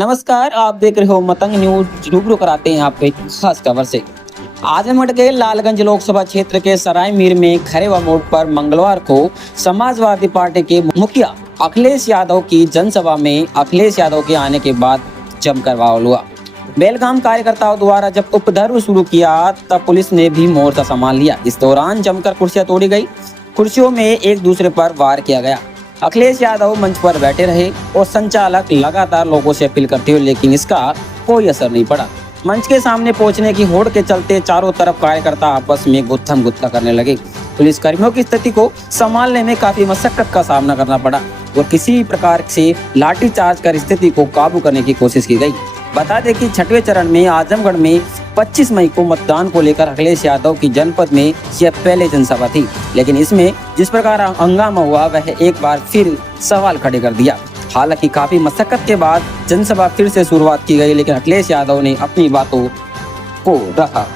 नमस्कार, आप देख रहे हो मतंग न्यूज। रूबरू कराते हैं आपको एक खास खबर से। आजमगढ़ के लालगंज लोकसभा क्षेत्र के सराय मीर में खरेवा मोड़ पर मंगलवार को समाजवादी पार्टी के मुखिया अखिलेश यादव की जनसभा में अखिलेश यादव के आने के बाद जमकर बवाल हुआ। बेलगाम कार्यकर्ताओं द्वारा जब उपद्रव शुरू किया तब पुलिस ने भी मोर्चा संभाल लिया। इस दौरान जमकर कुर्सियां तोड़ी गई, कुर्सियों में एक दूसरे पर वार किया गया। अखिलेश यादव मंच पर बैठे रहे और संचालक लगातार लोगों से अपील करते हुए, लेकिन इसका कोई असर नहीं पड़ा। मंच के सामने पहुंचने की होड़ के चलते चारों तरफ कार्यकर्ता आपस में गुत्थम गुत्था करने लगे। पुलिस कर्मियों की स्थिति को संभालने में काफी मशक्कत का सामना करना पड़ा और किसी प्रकार से लाठीचार्ज कर स्थिति को काबू करने की कोशिश की गई। बता दें कि छठवें चरण में आजमगढ़ में 25 मई को मतदान को लेकर अखिलेश यादव की जनपद में यह पहले जनसभा थी, लेकिन इसमें जिस प्रकार हंगामा हुआ वह एक बार फिर सवाल खड़े कर दिया। हालांकि काफी मशक्कत के बाद जनसभा फिर से शुरुआत की गई, लेकिन अखिलेश यादव ने अपनी बातों को रखा।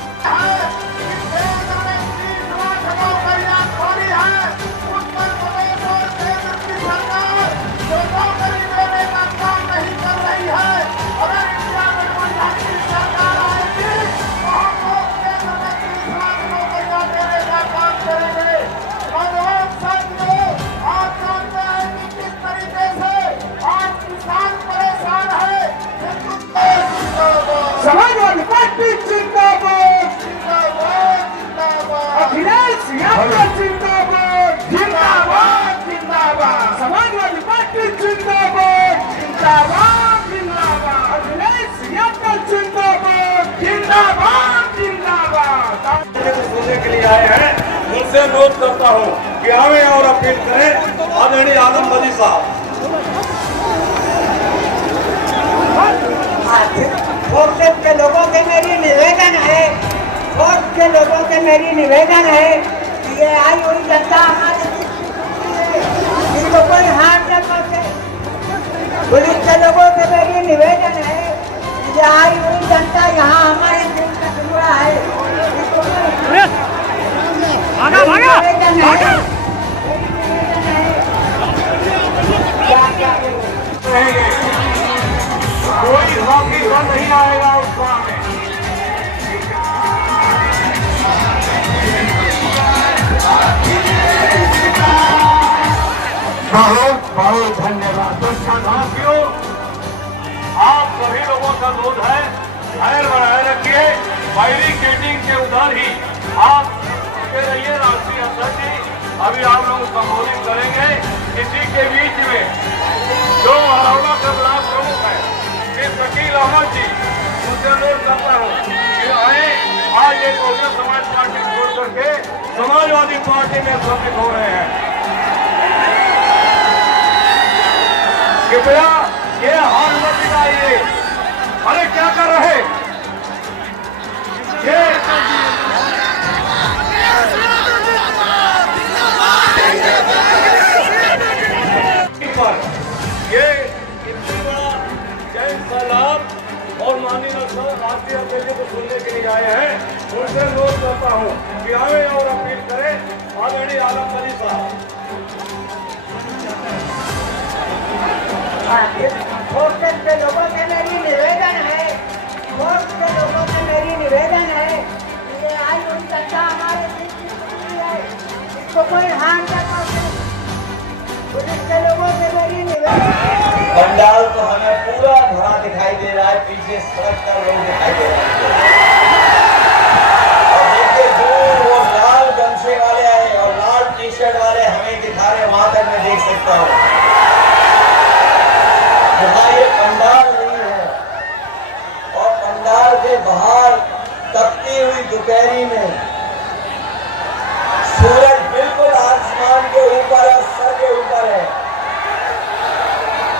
समाजवादी पार्टी जिंदाबाद, अखिलेश यादव जिंदाबाद, जिंदाबाद जिंदाबाद। समाजवादी पार्टी जिंदाबाद, जिंदाबाद जिंदाबाद। अखिलेश यादव जिंदाबाद, जिंदाबाद जिंदाबाद। सुनने के लिए आए हैं, उनसे अनुरोध करता हूँ कि आवे और अपील करें आदरणीय आलम वली साहब। फोर्सेस के लोगों से मेरी निवेदन है, फोर्स के लोगों से मेरी निवेदन है कि ये आई हुई जनता हमारे इसको कोई हार न पहुंचे। पुलिस के लोगों से मेरी निवेदन है कि ये आई हुई जनता यहाँ हमारे दिल का जुड़ा है, इसको कोई हॉकी बंद नहीं आएगा उस गाँव में। बहुत बहुत धन्यवाद। साथियों, आप सभी लोगों का अनुरोध है, धैर्य बनाए रखिए। बैरिकेडिंग के उधर ही आप रुके रहिए। राष्ट्रीय अध्यक्ष जी अभी आप लोग संबोधित करेंगे। इसी के बीच में जो हरौला का ब्लॉक प्रमुख है शकील अहमद जी, उनसे अनुरोध करता हूँ कि आए। आज एक बहुजन समाज पार्टी छोड़ करके समाजवादी पार्टी में शामिल हो रहे हैं। कृपया ये हाल मत दिखाइए। अरे क्या कर रहे ये और माननीय राष्ट्रीय अध्यक्ष को सुनने के लिए आए हैं, उनसे अनुरोध करता हूँ कि आए और अपील करें आदरणीय आलम वली साहब। फोर्सेस के लोगों से मेरी निवेदन है, फोर्स के लोगों से मेरी निवेदन है कि ये आई हुई जनता हमारे दिल की जुड़ी है, इसको कोई हार न पहुंचे। पुलिस के लोगों से मेरी निवेदन। पंडाल तो हमें पूरा भरा दिखाई दे रहा है, पीछे सड़क का लोग दिखाई दे रहा है। और देखिए दूर वो लाल गमछे वाले आए और लाल टी शर्ट वाले हमें दिखा रहे, वहां तक मैं देख सकता हूँ। यहाँ ये पंडाल नहीं है और पंडाल के बाहर तपती हुई दोपहरी में सूरज बिल्कुल आसमान के ऊपर है, सर के ऊपर है।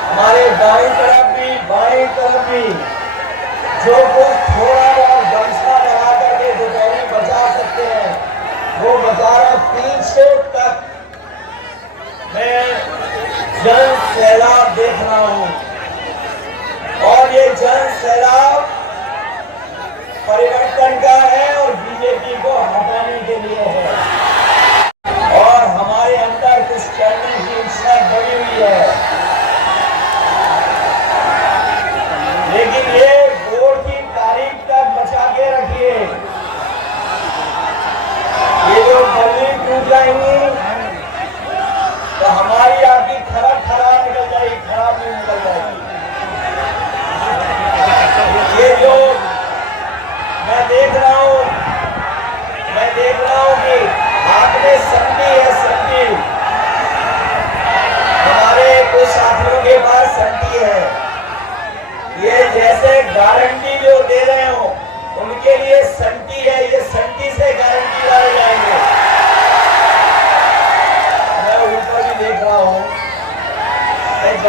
हमारे दाईं तरफ भी बाईं तरफ भी जो कुछ थोड़ा और गमछा लगा करके दोपहरी बचा सकते हैं वो बचा रहे। पीछे तक मैं जन सैलाब देख रहा हूं और ये जन सैलाब परिवर्तन का है और बीजेपी को हटाने के लिए है और हमारे अंदर कुछ करने की इच्छा बड़ी हुई है।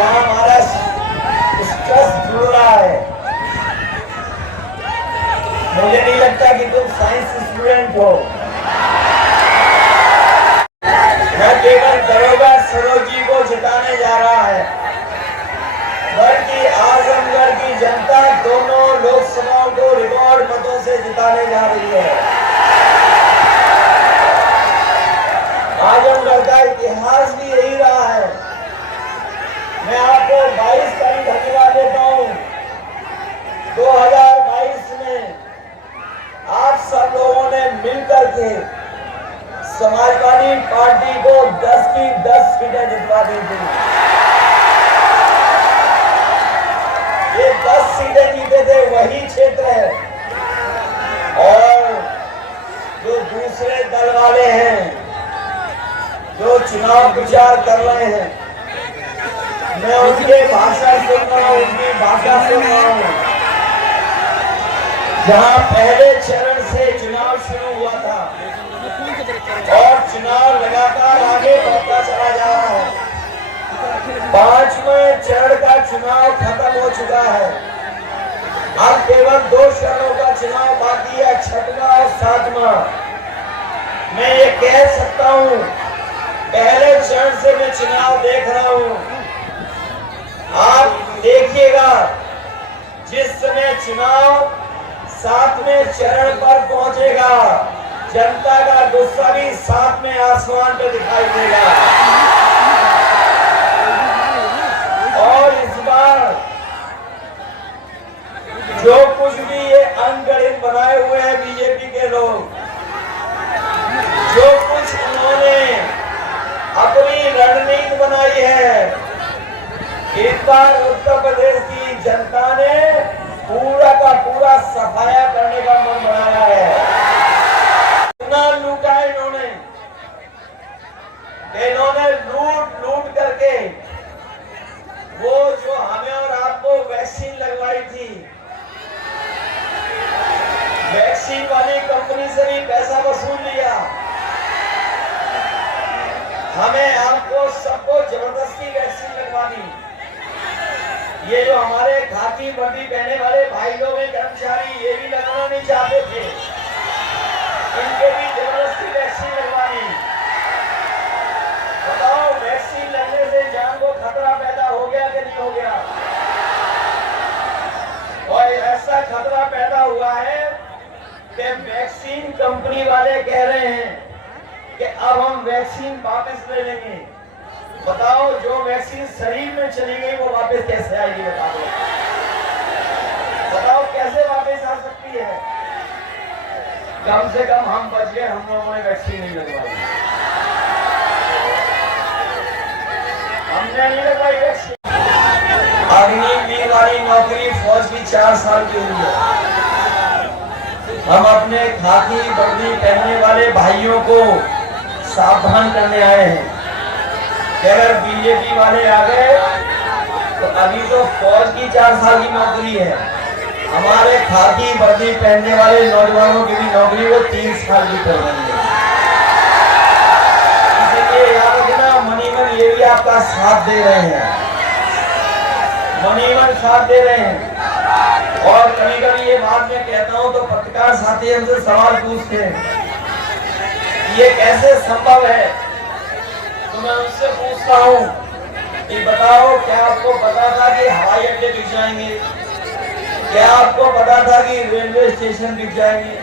जहां हमारा स्ट्रेस जुड़ रहा है। मुझे नहीं लगता कि तुम साइंस स्टूडेंट हो। न केवल दरोगा सरोजी को जिताने जा रहा है, बल्कि आजमगढ़ की जनता दोनों लोकसभाओं को रिकॉर्ड मतों से जिताने जा रही है। आजमगढ़ का इतिहास भी यही रहा है। मैं आपको 22 का धन्यवाद देता हूं। 2022 में आप सब लोगों ने मिलकर के समाजवादी पार्टी को 10 की 10 सीटें जितवा दी थी। ये 10 सीटें जीते थे वही क्षेत्र है, और जो दूसरे दल वाले हैं जो चुनाव प्रचार कर रहे हैं, मैं उनके भाषण सुन रहा हूं, उनकी भाषा सुन रहा हूं। जहां पहले चरण से चुनाव शुरू हुआ था और चुनाव लगातार आगे बढ़ता चला जा रहा है, 5वें चरण का चुनाव खत्म हो चुका है। अब केवल 2 चरणों का चुनाव बाकी है, 6वां और 7वां। मैं ये कह सकता हूं, पहले चरण से मैं चुनाव देख रहा हूं। आप देखिएगा, जिस समय चुनाव 7वें चरण पर पहुंचेगा, जनता का गुस्सा भी 7वें आसमान पे दिखाई देगा। और इस बार जो कुछ भी ये अनगढ़ित बनाए हुए हैं बीजेपी के लोग, जो कुछ उन्होंने अपनी रणनीति बनाई है, इस बार उत्तर प्रदेश की जनता ने पूरा का पूरा सफाया करने का मन बनाया है। इतना लूटा है इन्होंने लूट करके वो जो हमें और आपको वैक्सीन लगवाई थी, वैक्सीन वाली कंपनी से भी पैसा वसूल लिया। हमें आपको सबको जबरदस्ती वैक्सीन लगवानी। ये जो हमारे खाकी वर्दी पहने वाले भाई लोग हैं, कर्मचारी, ये भी लगाना नहीं चाहते थे, इनको भी जबरदस्ती वैक्सीन लगवानी। बताओ, वैक्सीन लगने से जान को खतरा पैदा हो गया कि नहीं हो गया? और ऐसा खतरा पैदा हुआ है कि वैक्सीन कंपनी वाले कह रहे हैं कि अब हम वैक्सीन वापस ले लेंगे। बताओ, जो वैक्सीन शरीर में चली गई वो वापस कैसे आएगी? बताओ कैसे वापस आ सकती है? कम से कम हम बच गए, हम लोगों ने वैक्सीन नहीं लगवाई। हमने नहीं लगवाई वैक्सीन। अग्निवीर वाली नौकरी फौज की 4 साल की हुई है। हम अपने खाकी वर्दी पहनने वाले भाइयों को सावधान करने आए हैं कि अगर बीजेपी वाले आ गए तो अभी तो फौज की 4 साल की नौकरी है, हमारे खाकी वर्दी पहनने वाले नौजवानों की भी नौकरी वो 3 साल की कर रही है। इसलिए याद रखना, मनीमन ये भी आपका साथ दे रहे हैं, मनीमन साथ दे रहे हैं। और कभी कभी ये बात मैं कहता हूं तो पत्रकार साथी हमसे सवाल पूछते हैं, ये कैसे संभव है? तो मैं उनसे पूछता हूं कि बताओ, क्या आपको पता था कि हवाई अड्डे बिक जाएंगे? क्या आपको पता था कि रेलवे स्टेशन बिक जाएंगे?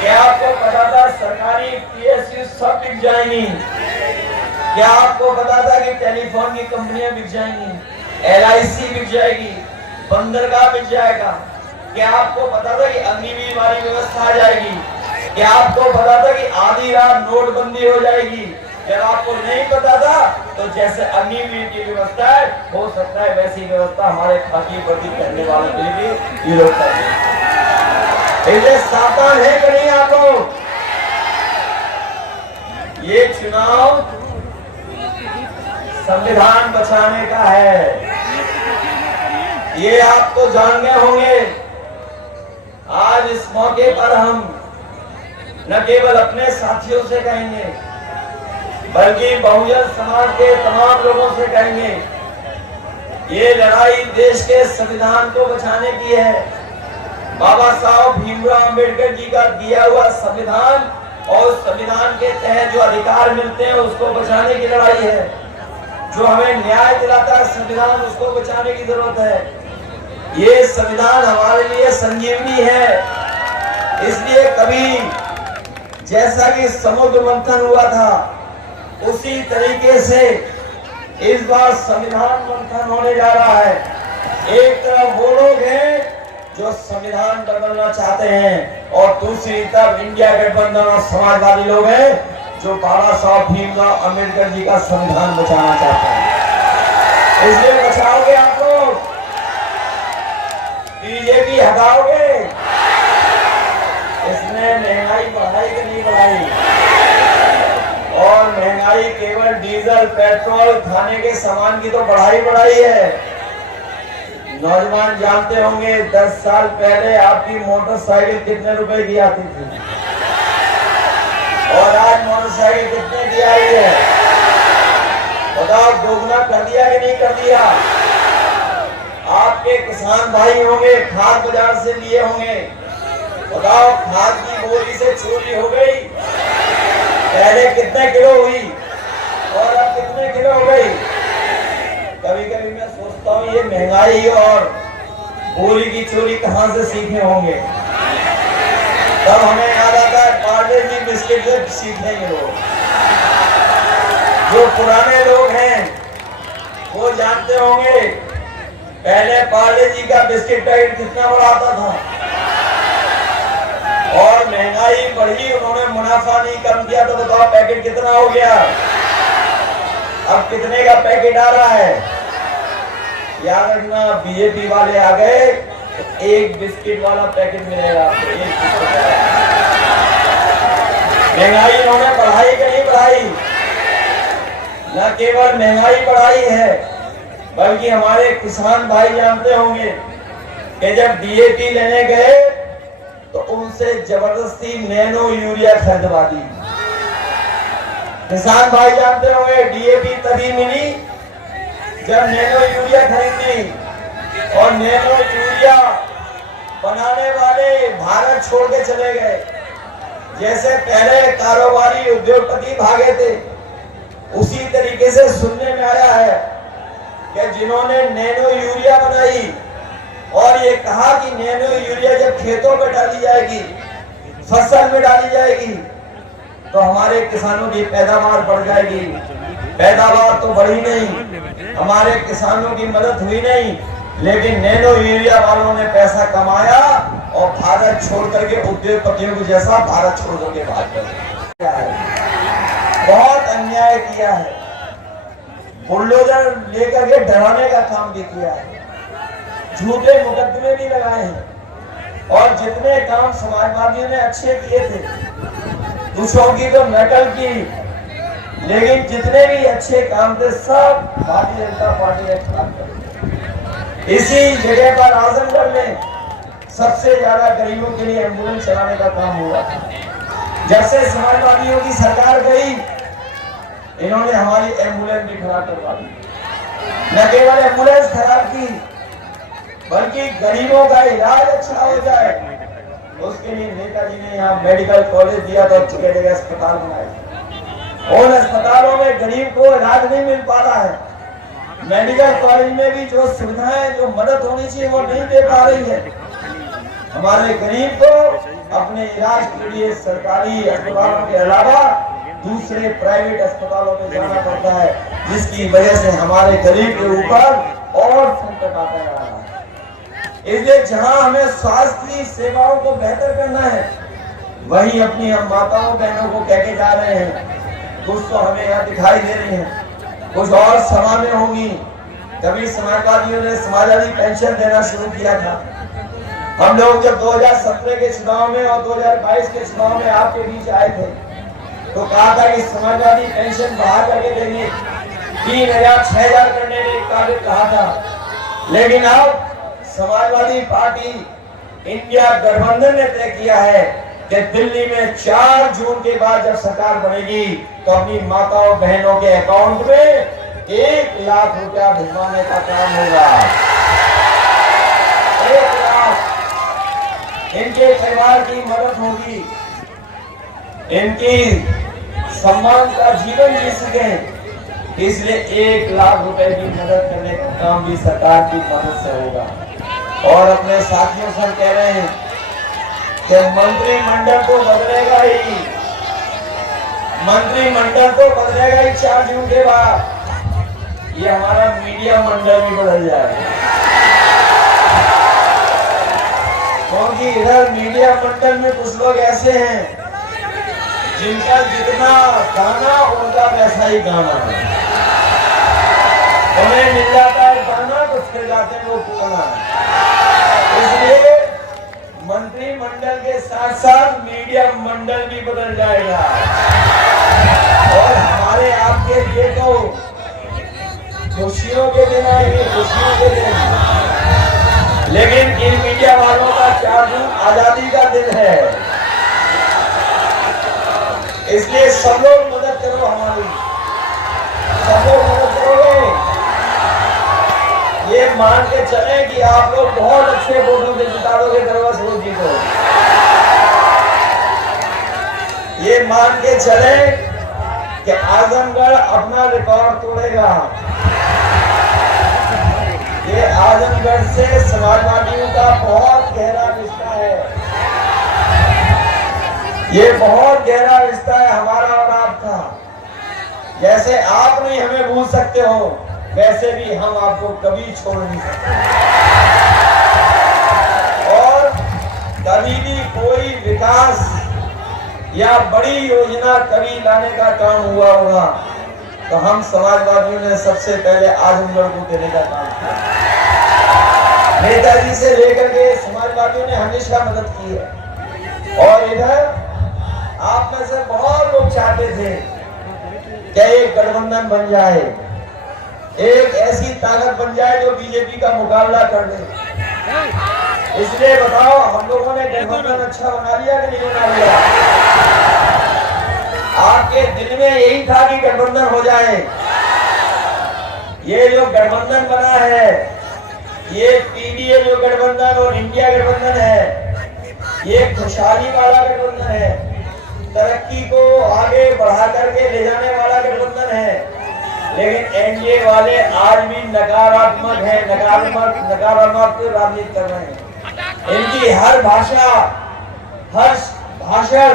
क्या आपको पता था सरकारी पीएसयू सब बिक जाएंगी? क्या आपको पता था कि टेलीफोन की कंपनियां बिक जाएंगी, LIC बिक जाएगी, बंदरगाह बिक जाएगा? क्या आपको पता था कि अग्निवीर वाली व्यवस्था आ जाएगी? क्या आपको पता था कि आधी रात नोटबंदी हो जाएगी? जब आपको नहीं पता था तो जैसे अग्निवीर की व्यवस्था है, हो सकता है वैसी व्यवस्था हमारे खाकी वर्दी पहनने वालों के लिए भी ये लोग करेंगे। इसे सावधान है कि नहीं आप लोग? ये चुनाव संविधान बचाने का है, ये आप तो जान गए होंगे। आज इस मौके पर हम न केवल अपने साथियों से कहेंगे, बल्कि बहुजन समाज के तमाम लोगों से कहेंगे ये लड़ाई देश के संविधान को बचाने की है। बाबा साहब भीमराव अंबेडकर जी का दिया हुआ संविधान और संविधान के तहत जो अधिकार मिलते हैं उसको बचाने की लड़ाई है। जो हमें न्याय दिलाता है संविधान, उसको बचाने की जरूरत है। ये संविधान हमारे लिए संजीवनी है। इसलिए कभी जैसा कि समुद्र मंथन हुआ था उसी तरीके से इस बार संविधान मंथन होने जा रहा है। एक तरफ वो लोग हैं जो संविधान बदलना चाहते हैं और दूसरी तरफ इंडिया गठबंधन और समाजवादी लोग हैं जो बाबा साहब भीमराव अंबेडकर जी का संविधान बचाना चाहते हैं। इसलिए बचाओगे आप लोग, बीजेपी हटाओगे। इसने महंगाई बढ़ाई कि नहीं बढ़ाई? और महंगाई केवल डीजल पेट्रोल खाने के सामान की तो बढ़ाई है। नौजवान जानते होंगे 10 साल पहले आपकी मोटरसाइकिल कितने रुपए की आती थी और आज मोटरसाइकिल कितने की आई है? बताओ, दोगुना कर दिया कि नहीं कर दिया? आपके किसान भाई होंगे, खाद बाजार से लिए होंगे। बताओ, खाद की बोरी से चोरी हो गई, पहले कितने किलो हुई और अब कितने किलो हो गई? कभी कभी मैं सोचता हूँ ये महंगाई और बोरी की चोरी कहाँ से सीखे होंगे। तब हमें याद आता है पार्ले जी बिस्किट से सीखेंगे लोग। जो पुराने लोग हैं वो जानते होंगे पहले पार्ले जी का बिस्किट पैकेट कितना बड़ा आता था और महंगाई बढ़ी, उन्होंने मुनाफा नहीं कम किया तो बताओ पैकेट कितना हो गया? अब कितने का पैकेट आ रहा है? याद रखना, बीजेपी वाले आ गए तो एक बिस्किट वाला पैकेट मिलेगा आपको, एक बिस्किट वाला। महंगाई इन्होंने बढ़ाई कि नहीं बढ़ाई? न केवल महंगाई बढ़ाई है बल्कि हमारे किसान भाई जानते होंगे कि जब डीएपी लेने गए तो उनसे जबरदस्ती नैनो यूरिया खरीदवा दी। किसान भाई जानते होंगे डीएपी तभी मिली जब नैनो यूरिया खरीदी और नैनो यूरिया बनाने वाले भारत छोड़ के चले गए। जैसे पहले कारोबारी उद्योगपति भागे थे, उसी तरीके से सुनने में आया है कि जिन्होंने नैनो यूरिया बनाई और ये कहा कि नैनो यूरिया जब खेतों में डाली जाएगी, फसल में डाली जाएगी तो हमारे किसानों की पैदावार बढ़ जाएगी। पैदावार तो बढ़ी नहीं, हमारे किसानों की मदद हुई नहीं, लेकिन नैनो यूरिया वालों ने पैसा कमाया और भारत छोड़ करके उद्योगपतियों को जैसा भारत छोड़ करके भाग गए। बहुत अन्याय किया है, बुलडोजर लेकर के डराने का काम भी किया है, झूठे मुकदमे भी लगाए हैं और जितने काम समाजवादियों ने अच्छे किए थे दूसरों की तो नकल की, लेकिन जितने भी अच्छे काम थे सब भारतीय जनता पार्टी ने खराब कर। इसी जगह पर आजमगढ़ में सबसे ज्यादा गरीबों के लिए एम्बुलेंस चलाने का काम हुआ। जब से समाजवादियों की सरकार गई इन्होंने हमारी एम्बुलेंस भी खराब करवा दी। न केवल एम्बुलेंस खराब की बल्कि गरीबों का इलाज अच्छा हो जाए उसके लिए नेताजी ने यहाँ मेडिकल कॉलेज दिया तो जगह जगह अस्पताल बनाए। उन अस्पतालों में गरीब को इलाज नहीं मिल पा रहा है, मेडिकल कॉलेज में भी जो सुविधाएं जो मदद होनी चाहिए वो नहीं दे पा रही है। हमारे गरीब को अपने इलाज के लिए सरकारी अस्पतालों के अलावा दूसरे प्राइवेट अस्पतालों में जाना पड़ता है, जिसकी वजह से हमारे गरीब के ऊपर और संकट आता जा रहा है। इसलिए जहां हमें स्वास्थ्य की सेवाओं को बेहतर करना है वहीं अपनी हम माताओं बहनों को कह के जा रहे हैं। कुछ तो हमें यहाँ दिखाई दे रही है, कुछ और समाने होंगी। कभी समाजवादियों ने समाजवादी पेंशन देना शुरू किया था। हम लोग जब 2017 के चुनाव में और 2022 के चुनाव में आपके बीच आए थे तो कहा था कि समाजवादी पेंशन बढ़ा करके देंगे, 3000 6000 करने का कहा था। लेकिन अब समाजवादी पार्टी इंडिया गठबंधन ने तय किया है कि दिल्ली में 4 जून के बाद जब सरकार बनेगी तो अपनी माताओं बहनों के अकाउंट में 1 लाख रुपया भिजवाने का काम होगा। 1 लाख इनके परिवार की मदद होगी, इनकी सम्मान का जीवन जी सके, इसलिए 1 लाख रुपए की मदद करने का काम भी सरकार की मदद से होगा। और अपने साथियों से कह रहे हैं कि मंत्रिमंडल तो बदलेगा ही, मंत्रिमंडल तो बदलेगा ही 4 जून के बाद। ये हमारा मीडिया मंडल भी बदल जाएगा, क्योंकि इधर मीडिया मंडल में कुछ लोग ऐसे हैं जिनका जितना गाना उनका वैसा ही गाना है। उन्हें मिल जाता है गाना तो फिर जाते हैं वो गाना। इसलिए मंत्रिमंडल के साथ साथ मीडिया मंडल भी बदल जाएगा। और हमारे आपके लिए तो खुशियों के दिन आएंगे, खुशियों के दिन, लेकिन इन मीडिया वालों का 4 जून आजादी का दिन है। इसलिए सब लोग मदद करो हमारी, सब लोग मदद करोगे। ये मान के चले कि आप लोग बहुत अच्छे वोटों से जिता दोगे दरबार स्वरूप जी को। ये मान के चले कि आजमगढ़ अपना रिकॉर्ड तोड़ेगा। ये आजमगढ़ से समाजवादियों का बहुत गहरा रिश्ता है, ये बहुत गहरा रिश्ता है हमारा और आपका। जैसे आप नहीं हमें भूल सकते हो, वैसे भी हम आपको कभी छोड़ नहीं सकते। और कभी भी कोई विकास या बड़ी योजना कभी लाने का काम हुआ होगा तो हम समाजवादियों ने सबसे पहले आजमगढ़ को देने का काम किया। नेताजी से लेकर के समाजवादियों ने हमेशा मदद की है। और इधर आप में से बहुत लोग चाहते थे कि एक गठबंधन बन जाए, एक ऐसी ताकत बन जाए जो बीजेपी का मुकाबला कर दे। इसलिए बताओ, हम लोगों ने गठबंधन अच्छा बना लिया कि नहीं बना लिया? आपके दिल में यही था कि गठबंधन हो जाए। ये जो गठबंधन बना है, ये पीडीए जो गठबंधन और इंडिया गठबंधन है, ये खुशहाली वाला गठबंधन है, तरक्की को आगे बढ़ा करके ले जाने वाला गठबंधन है। लेकिन एनडीए वाले आज भी नकारात्मक है, नकारात्मक राजनीति कर रहे हैं। इनकी हर भाषा, हर भाषण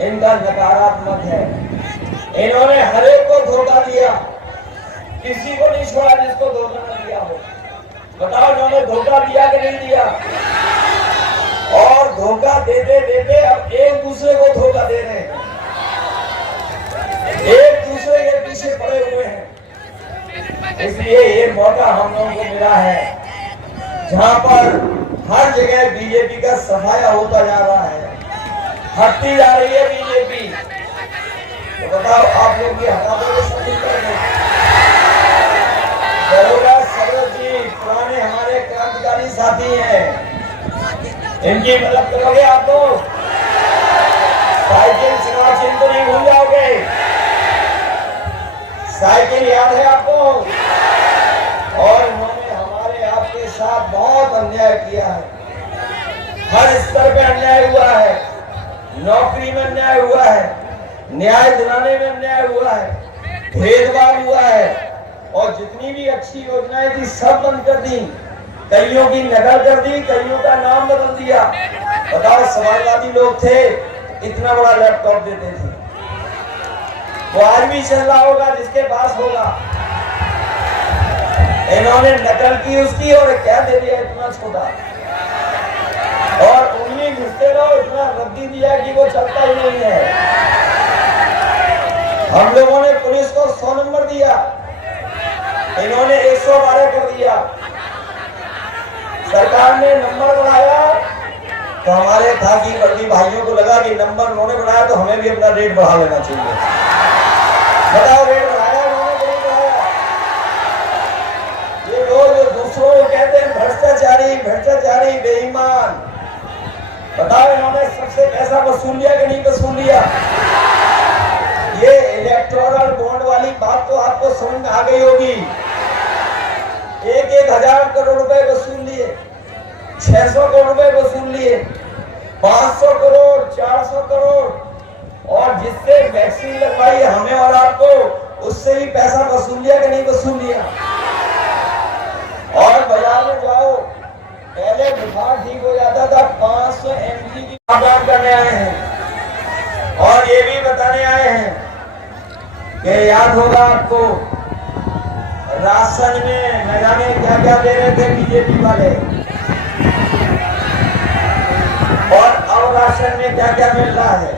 इनका नकारात्मक है। इन्होंने हर एक को धोखा दिया, किसी को नहीं छोड़ा जिसको धोखा न दिया हो। बताओ इन्होंने धोखा दिया कि नहीं दिया? और धोखा देते देते अब एक दूसरे को धोखा दे रहे हैं, एक दूसरे के पीछे पड़े हुए हैं। इसलिए ये मौका हम लोगों को मिला है जहां पर हर जगह बीजेपी का सफाया होता जा रहा है, हटती जा रही है बीजेपी। तो बताओ आप लोग ये हटा दोगे? दरोगा सरद जी पुराने हमारे क्रांतिकारी साथी हैं, इनकी मदद करोगे आप लोग? साइकिल चुनाव चिन्ह तो नहीं भूल जाओगे? साइकिल याद है आपको? और इन्होंने हमारे आपके साथ बहुत अन्याय किया है, हर स्तर पे अन्याय हुआ है। नौकरी में अन्याय हुआ है, न्याय दिलाने में अन्याय हुआ है, भेदभाव हुआ है। और जितनी भी अच्छी योजनाएं थी सब बंद कर दी, कईयों की नकल कर दी, कईयों का नाम बदल दिया। बताओ, समाजवादी लोग थे, इतना बड़ा लैपटॉप देते थे, वो आज भी चल रहा होगा जिसके पास होगा। इन्होंने नकल की उसकी और क्या दे दिया इतना छोटा, और उंगली घुसते रहो, इतना रद्दी दिया कि वो चलता ही नहीं है। हम लोगों ने पुलिस को 100 नंबर दिया, इन्होंने 112 कर दिया। सरकार ने नंबर बढ़ाया तो हमारे खाकी वर्दी भाइयों को लगा कि नंबर उन्होंने बढ़ाया तो हमें भी अपना रेट बढ़ा लेना चाहिए। बताओ, रेट बढ़ाया उन्होंने कि नहीं बढ़ाया? ये लोग जो दूसरों को कहते हैं भ्रष्टाचारी, भ्रष्टाचारी, बेईमान, बताओ इन्होंने सबसे पैसा वसूल लिया कि नहीं वसूल लिया? ये इलेक्टोरल बॉन्ड वाली बात तो आपको समझ में आ गई होगी। 1,000 करोड़ रुपए वसूल लिए, 600 करोड़ रुपए वसूल लिए, 500 करोड़, 400 करोड़, और जिससे वैक्सीन लगवाई हमें और आपको, उससे भी पैसा वसूल लिया कि नहीं वसूल लिया। और बाजार में जाओ, पहले बुखार ठीक हो जाता था, 500 mg की प्रदान करने आए हैं। और ये भी बताने आए हैं कि याद होगा आपको, राशन में न जाने क्या क्या दे रहे थे बीजेपी वाले, और अब राशन में क्या क्या मिल रहा है।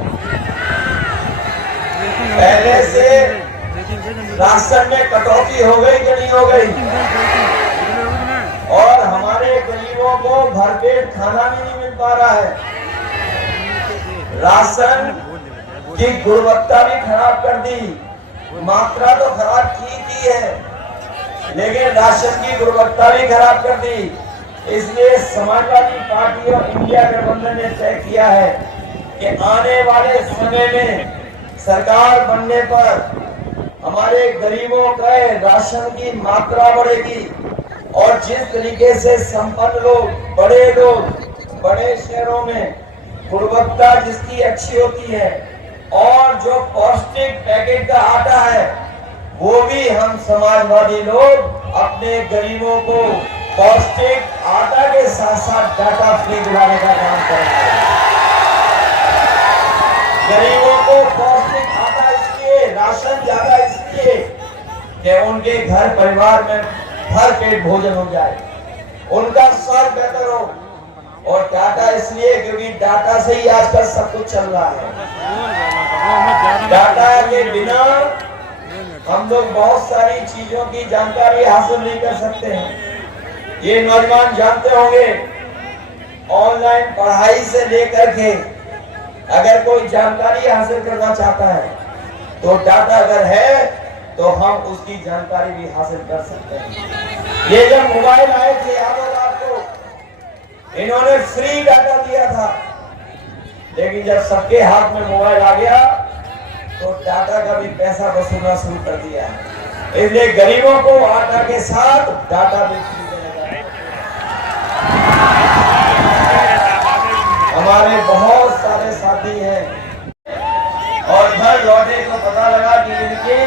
पहले से राशन में कटौती हो गई कि नहीं हो गई, और हमारे गरीबों को भरपेट खाना भी नहीं मिल पा रहा है। राशन की गुणवत्ता भी खराब कर दी, मात्रा तो खराब की है, लेकिन राशन की गुणवत्ता भी खराब कर दी। इसलिए समाजवादी पार्टी और इंडिया गठबंधन ने तय किया है कि आने वाले समय में सरकार बनने पर हमारे गरीबों का राशन की मात्रा बढ़ेगी, और जिस तरीके से संपन्न लोग, बड़े शहरों में गुणवत्ता जिसकी अच्छी होती है, और जो पौष्टिक पैकेट का आटा है, वो भी हम समाजवादी लोग अपने गरीबों को पौष्टिक आटा के साथ साथ डाटा फ्री दिलाने का काम करेंगे। गरीबों को पौष्टिक आटा इसलिए, राशन ज्यादा इसलिए कि उनके घर परिवार में भर पेट भोजन हो जाए, उनका स्वास्थ्य बेहतर हो, और डाटा इसलिए क्योंकि डाटा से ही आजकल सब कुछ चल रहा है। डाटा के बिना हम लोग बहुत सारी चीजों की जानकारी हासिल नहीं कर सकते हैं। ये नौजवान जानते होंगे, ऑनलाइन पढ़ाई से लेकर के अगर कोई जानकारी हासिल करना चाहता है तो डाटा अगर है तो हम उसकी जानकारी भी हासिल कर सकते हैं। ये जब मोबाइल आए थे, याद होगा आपको, इन्होंने फ्री डाटा दिया था, लेकिन जब सबके हाथ में मोबाइल आ गया तो डाटा का भी पैसा वसूलना शुरू कर दिया। इसलिए गरीबों को आटा के साथ डाटा भी फ्री देगा। हमारे बहुत सारे साथी हैं और घर लौटे तो पता लगा कि इनके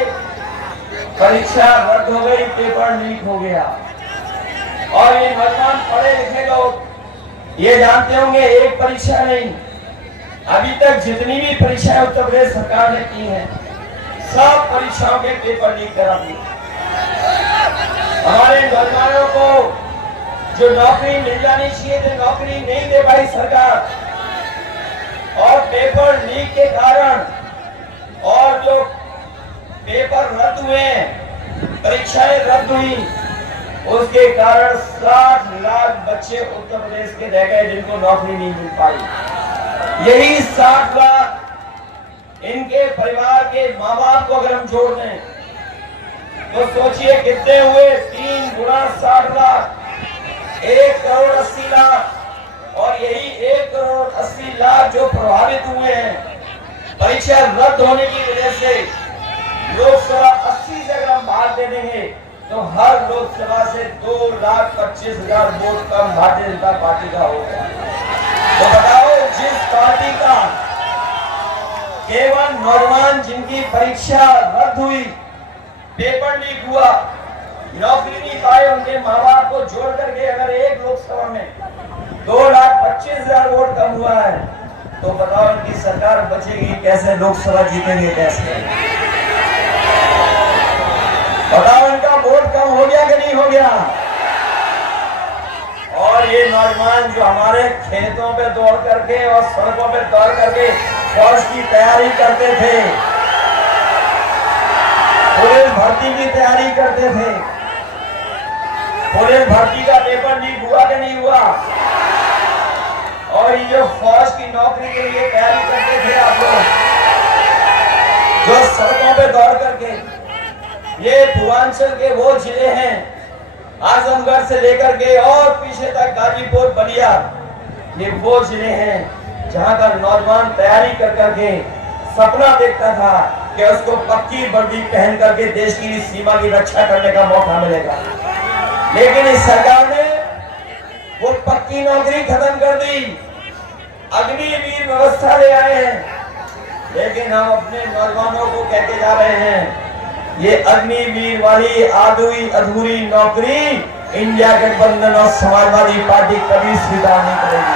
परीक्षा रद्द हो गई, पेपर लीक हो गया। और ये नौजवान पढ़े लिखे लोग ये जानते होंगे, एक परीक्षा नहीं, अभी तक जितनी भी परीक्षाएं उत्तर प्रदेश सरकार ने की हैं, सब परीक्षाओं के पेपर लीक करा दिए। हमारे नौजवानों को जो नौकरी मिल जानी चाहिए थी, नौकरी नहीं दे पाई सरकार, और पेपर लीक के कारण, और जो पेपर रद्द हुए, परीक्षाएं रद्द हुई, उसके कारण 60 लाख बच्चे उत्तर प्रदेश के रह गए जिनको नौकरी नहीं मिल पाई। यही 60 लाख इनके परिवार के माँ बाप को अगर हम जोड़ दें तो सोचिए कितने हुए, 3 गुना 60 लाख, 1 करोड़ 80 लाख। और यही 1 करोड़ 80 लाख जो प्रभावित हुए हैं परीक्षा रद्द होने की वजह से, लोकसभा 80 से अगर हम बाहर दे देंगे तो हर लोकसभा से 2,25,000 वोट कम भारतीय जनता पार्टी का होगा। तो बताओ, जिस पार्टी का केवल नौजवान जिनकी परीक्षा रद्द हुई, पेपर लीक हुआ, नौकरी नहीं पाए, उनके माँ बाप को जोड़ करके अगर एक लोकसभा में 2,25,000 वोट कम हुआ है, तो बताओ इनकी सरकार बचेगी कैसे, लोकसभा जीतेंगे कैसे? बताओ, इनका वोट कम हो गया कि नहीं हो गया? और ये नौजवान जो हमारे खेतों पे दौड़ करके और सड़कों पे दौड़ करके फौज की तैयारी करते थे, पुलिस भर्ती की तैयारी करते थे, पुलिस भर्ती का पेपर लीक हुआ कि नहीं हुआ? और ये जो फौज की नौकरी के लिए तैयारी करते थे आप लोग, जो सड़कों पे दौड़ करके, ये पूर्वांचल के वो जिले हैं, आजमगढ़ से लेकर के और पीछे तक गाजीपुर, बलिया, ये वो जिले हैं जहां का नौजवान तैयारी कर करके सपना देखता था कि उसको पक्की वर्दी पहन करके देश की सीमा की रक्षा करने का मौका मिलेगा। लेकिन इस सरकार ने वो पक्की नौकरी खत्म कर दी, अग्निवीर व्यवस्था ले आए हैं। लेकिन हम अपने नौजवानों को कहते जा रहे हैं, ये अग्निवीर वाली आधी अधूरी नौकरी इंडिया गठबंधन और समाजवादी पार्टी कभी स्वीकार नहीं करेगी।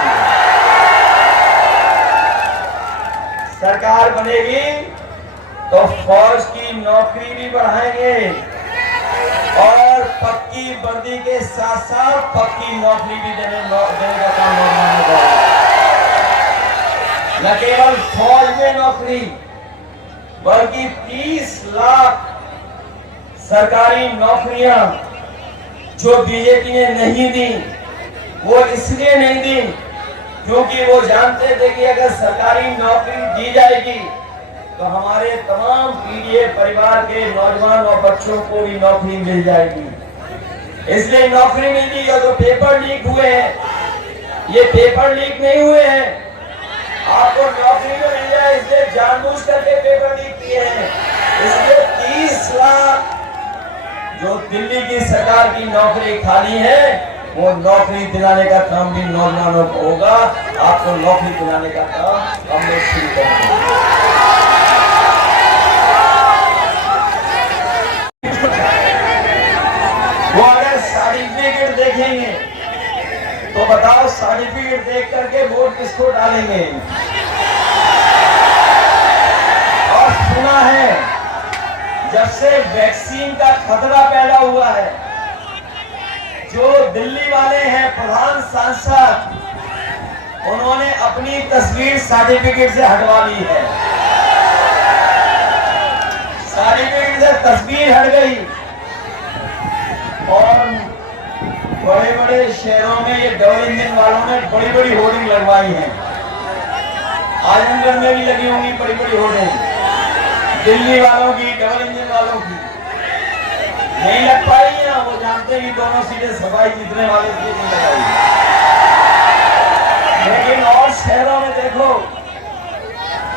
सरकार बनेगी तो फौज की नौकरी भी बढ़ाएंगे और पक्की वर्दी के साथ साथ पक्की नौकरी भी देने का काम नौजवानों को। न केवल फौज में नौकरी बल्कि 30 लाख सरकारी नौकरियां जो बीजेपी ने नहीं दी, वो इसलिए नहीं दी क्योंकि वो जानते थे कि अगर सरकारी नौकरी दी जाएगी तो हमारे तमाम पीड़ित परिवार के नौजवान और बच्चों को भी नौकरी मिल जाएगी। इसलिए नौकरी नहीं दी। और जो पेपर लीक हुए हैं, ये पेपर लीक नहीं हुए हैं, आपको नौकरी तो मिल जाए इसलिए जानबूझ करके पेपर लीक किए हैं। इसलिए 30 लाख जो दिल्ली की सरकार की नौकरी खाली है, वो नौकरी दिलाने का काम भी नौजवानों को होगा। आपको नौकरी दिलाने का काम हम लोग शुरू करेंगे। वो अगर सर्टिफिकेट देखेंगे तो बताओ, सर्टिफिकेट देख करके वोट किसको डालेंगे? और सुना है जब से वैक्सीन का खतरा पैदा हुआ है, जो दिल्ली वाले हैं प्रधान सांसद, उन्होंने अपनी तस्वीर सर्टिफिकेट से हटवा ली है। सर्टिफिकेट से तस्वीर हट गई और बड़े बड़े शहरों में ये डबल इंजन वालों ने बड़ी बड़ी होर्डिंग लगवाई है। आजमगढ़ में भी लगी होंगी बड़ी बड़ी होर्डिंग, दिल्ली वालों की, डबल इंजन वालों की नहीं लग पाई है। वो जानते हैं कि दोनों सीटें सफाई जीतने वाले की नहीं लगाई। लेकिन और शहरों में देखो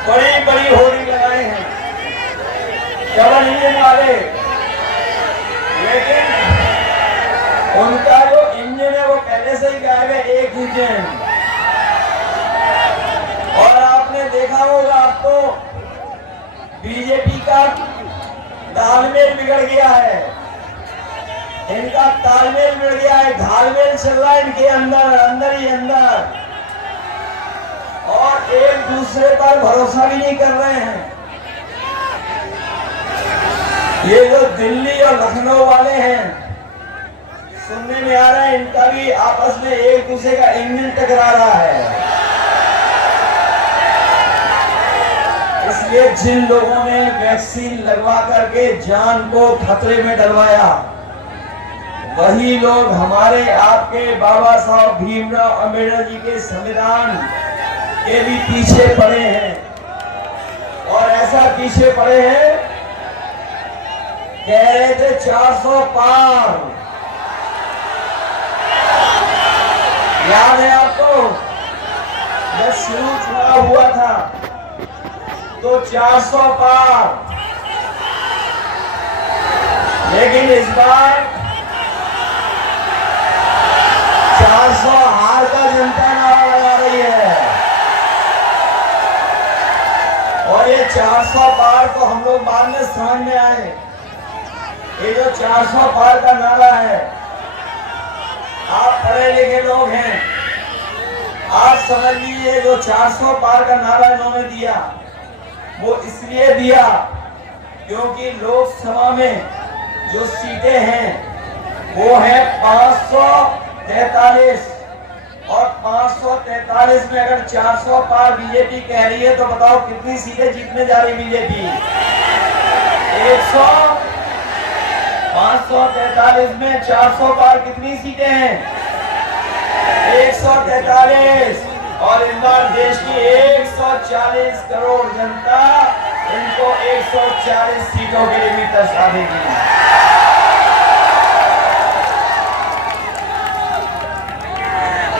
बड़ी बड़ी होर्डिंग लगाए हैं डबल इंजन वाले, लेकिन उनका जो इंजन है वो पहले से ही गायब है, एक इंजन। और आपने देखा होगा, आपको बीजेपी का तालमेल बिगड़ गया है, इनका तालमेल बिगड़ गया है, घालमेल चल रहा है इनके अंदर ही अंदर, और एक दूसरे पर भरोसा भी नहीं कर रहे हैं। ये जो दिल्ली और लखनऊ वाले हैं, सुनने में आ रहा है इनका भी आपस में एक दूसरे का इंजन टकरा रहा है। इसलिए जिन लोगों ने वैक्सीन लगवा करके जान को खतरे में डलवाया, वही लोग हमारे आपके बाबा साहब भीमराव अंबेडकर जी के संविधान के भी पीछे पड़े हैं। और ऐसा पीछे पड़े हैं, कह रहे थे 400 पार, याद है आपको? जब शुरू चुनाव हुआ था तो 400 पार, लेकिन इस बार 400 हार का जनता नारा लगा रही है। और ये 400 पार को हम लोग बाद में समझ में आए, ये जो 400 पार का नारा है, आप पढ़े लिखे लोग हैं, आप समझ लीजिए जो 400 पार का नारा इन्होंने दिया, वो इसलिए दिया क्योंकि लोकसभा में जो सीटें हैं वो है 543, और 543 में अगर 400 पार बीजेपी कह रही है तो बताओ कितनी सीटें जीतने जा रही बीजेपी? 543 में 400 पार कितनी सीटें हैं? 143। और इस बार देश की 140 करोड़ जनता इनको 140 सीटों के लिए भी दर्शा देगी।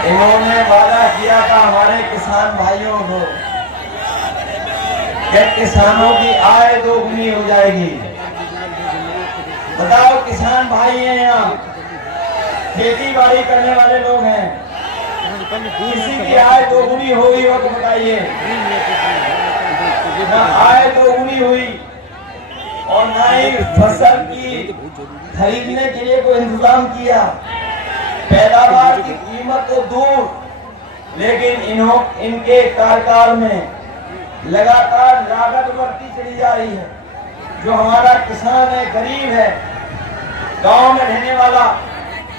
इन्होंने वादा किया था हमारे किसान भाइयों को कि किसानों की आय दोगुनी हो जाएगी। बताओ, किसान भाई हैं यहाँ, खेती बाड़ी करने वाले लोग हैं, किसी की आय दोगुनी हुई हो तो बताइए। ना आय दोगुनी हुई और ना ही फसल की खरीदने के लिए कोई इंतजाम किया। पैदावार की कीमत तो दूर, लेकिन इनके कार्यकाल में लगातार लागत बढ़ती चली जा रही है। जो हमारा किसान है, गरीब है, गांव में रहने वाला,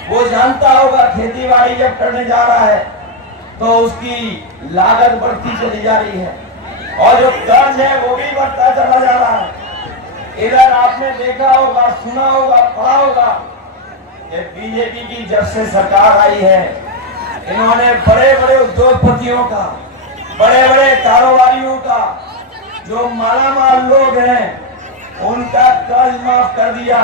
वो जानता होगा खेती बाड़ी जब करने जा रहा है तो उसकी लागत बढ़ती चली जा रही है और जो कर्ज है वो भी बढ़ता चला जा रहा है। इधर आपने देखा होगा, सुना होगा, पढ़ा होगा कि बीजेपी की जब से सरकार आई है, इन्होंने बड़े बड़े उद्योगपतियों का, बड़े बड़े कारोबारियों का, जो मालामाल लोग हैं, उनका कर्ज माफ कर दिया।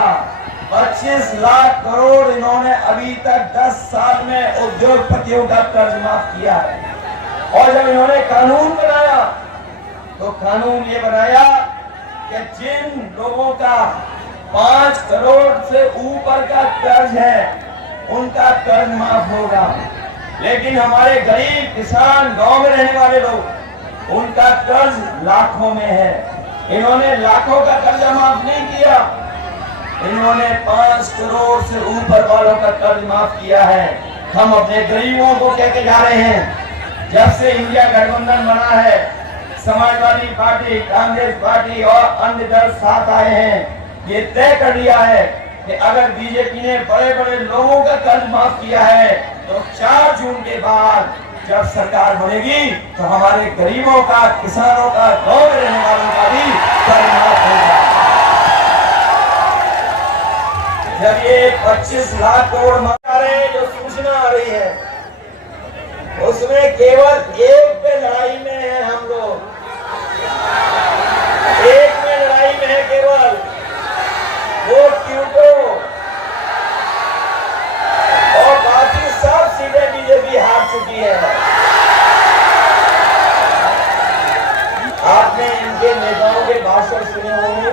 25 लाख करोड़ इन्होंने अभी तक 10 साल में उद्योगपतियों का कर्ज माफ किया है। और जब इन्होंने कानून बनाया तो कानून ये बनाया कि जिन लोगों का 5 करोड़ से ऊपर का कर्ज है उनका कर्ज माफ होगा, लेकिन हमारे गरीब किसान, गांव में रहने वाले लोग, उनका कर्ज लाखों में है। इन्होंने लाखों का कर्ज माफ नहीं किया, इन्होंने 5 करोड़ से ऊपर वालों का कर्ज माफ किया है। हम अपने गरीबों को कह के जा रहे हैं, जब से इंडिया गठबंधन बना है, समाजवादी पार्टी, कांग्रेस पार्टी और अन्य दल साथ आए हैं, ये तय कर लिया है कि अगर बीजेपी ने बड़े बड़े लोगों का कर्ज माफ किया है तो 4 जून के बाद जब सरकार बनेगी तो हमारे गरीबों का, किसानों का, गांव में रहने वालों का भी कर्ज माफ होगा। जब ये 25 लाख करोड़ मांग रहे हैं, जो सूचना आ रही है, उसमें केवल एक पे लड़ाई में है हम लोग, एक में लड़ाई में है केवल, वो क्यूटो, और बाकी सब सीटें बीजेपी हार चुकी है। आपने इनके नेताओं के भाषण सुने होंगे,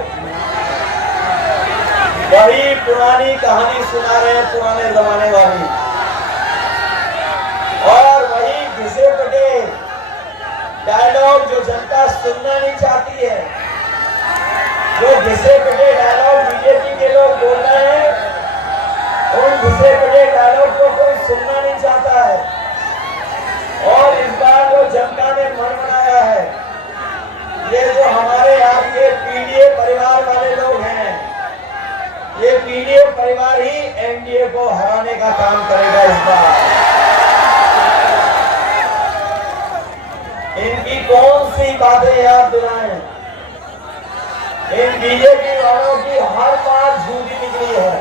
बड़ी पुरानी कहानी सुना रहे हैं, पुराने जमाने वाली, और वही घिसे पटे डायलॉग जो जनता सुनना नहीं चाहती है, जो घिसे पटे डायलॉग बीजेपी के लोग बोल रहे हैं, उन घिसे पटे डायलॉग को कोई सुनना नहीं चाहता है। और इस बार जो जनता ने मन बनाया है, ये जो हमारे आपके पीडीए परिवार वाले लोग हैं, ये पीडीए परिवार ही एनडीए को हराने का काम करेगा इस बार। इनकी कौन सी बातें याद दिलाएं? इन बीजेपी वालों की हर बात झूठी निकली है,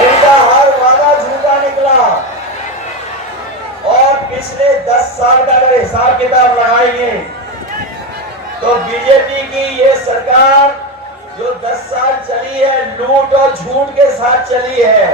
इनका हर वादा झूठा निकला। और पिछले 10 साल का अगर हिसाब किताब लगाएंगे तो बीजेपी की ये सरकार जो 10 साल चली है, लूट और झूठ के साथ चली है।